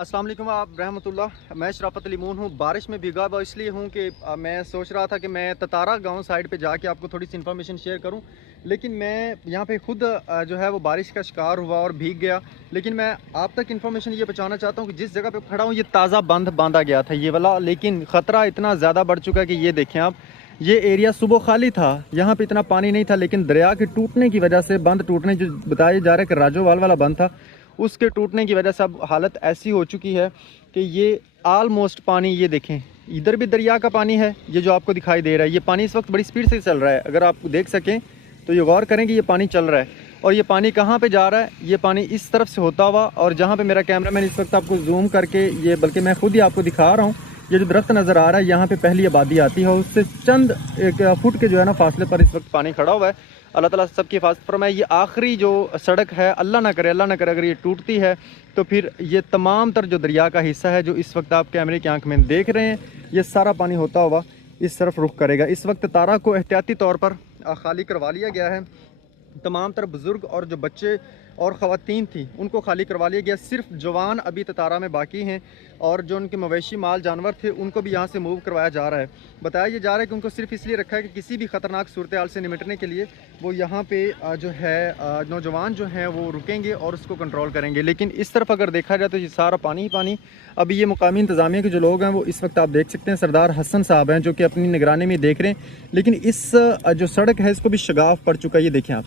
अस्सलाम वालेकुम आप रहमतुल्लाह। मैं शराफत अली मून हूँ। बारिश में भीगा हुआ इसलिए हूँ कि मैं सोच रहा था कि मैं ततारा गांव साइड पे जाके आपको थोड़ी सी इन्फॉर्मेशन शेयर करूँ, लेकिन मैं यहाँ पे खुद जो है वो बारिश का शिकार हुआ और भीग गया। लेकिन मैं आप तक इन्फॉर्मेशन ये पहुँचाना चाहता हूँ कि जिस जगह पे खड़ा हूँ ये ताज़ा बंद बांधा गया था ये वाला, लेकिन ख़तरा इतना ज़्यादा बढ़ चुका है कि ये देखें आप, ये एरिया सुबह खाली था, यहाँ पे इतना पानी नहीं था, लेकिन दरिया के टूटने की वजह से, बंद टूटने जो बताया जा रहा है कि राजोवाल वाला बंद था, उसके टूटने की वजह से अब हालत ऐसी हो चुकी है कि ये आलमोस्ट पानी, ये देखें इधर भी दरिया का पानी है, ये जो आपको दिखाई दे रहा है, ये पानी इस वक्त बड़ी स्पीड से चल रहा है। अगर आप देख सकें तो ये गौर करें कि ये पानी चल रहा है और ये पानी कहाँ पे जा रहा है, ये पानी इस तरफ से होता हुआ, और जहाँ पे मेरा कैमरा मैन इस वक्त आपको जूम करके ये, बल्कि मैं खुद ही आपको दिखा रहा हूँ, ये जो दरख्त नज़र आ रहा है यहाँ पे पहली आबादी आती है, उससे चंद एक फुट के जो है ना फासले पर इस वक्त पानी खड़ा हुआ है। अल्लाह ताला सबकी हिफाजत फरमाए। ये आखिरी जो सड़क है, अल्लाह ना करे अगर ये टूटती है तो फिर ये तमाम तर जो दरिया का हिस्सा है जो इस वक्त आप कैमरे की आंख में देख रहे हैं, ये सारा पानी होता हुआ इस तरफ रुख करेगा। इस वक्त तारा को एहतियाती तौर पर खाली करवा लिया गया है। तमाम तर बुज़ुर्ग और जो बच्चे और ख़वातीन थी उनको खाली करवा लिया गया। सिर्फ जवान अभी ततारा में बाकी हैं और जो उनके मवेशी माल जानवर थे उनको भी यहाँ से मूव करवाया जा रहा है। बताया ये जा रहा है कि उनको सिर्फ इसलिए रखा है कि किसी भी ख़तरनाक सूरत हाल से निपटने के लिए वो यहाँ पे जो है नौजवान जो हैं वो रुकेंगे और उसको कंट्रोल करेंगे। लेकिन इस तरफ अगर देखा जाए तो ये सारा पानी ही पानी। अभी ये मुकामी इंतज़ामिया के जो लोग हैं वो इस वक्त आप देख सकते हैं, सरदार हसन साहब हैं जो कि अपनी निगरानी में देख रहे हैं। लेकिन इस जो सड़क है इसको भी शगाफ पड़ चुका है। ये देखें आप,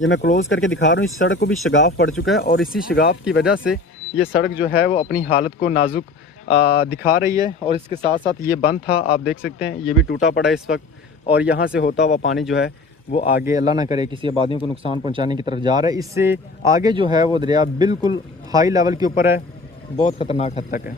ये मैं क्लोज करके दिखा रहा हूँ, इस सड़क को भी शगाफ पड़ चुका है और इसी शगाफ की वजह से ये सड़क जो है वो अपनी हालत को नाजुक दिखा रही है। और इसके साथ साथ ये बंद था, आप देख सकते हैं, ये भी टूटा पड़ा है इस वक्त, और यहाँ से होता हुआ पानी जो है वो आगे अल्लाह ना करे किसी आबादियों को नुकसान पहुँचाने की तरफ जा रहा है। इससे आगे जो है वो दरिया बिल्कुल हाई लेवल के ऊपर है, बहुत ख़तरनाक हद तक है।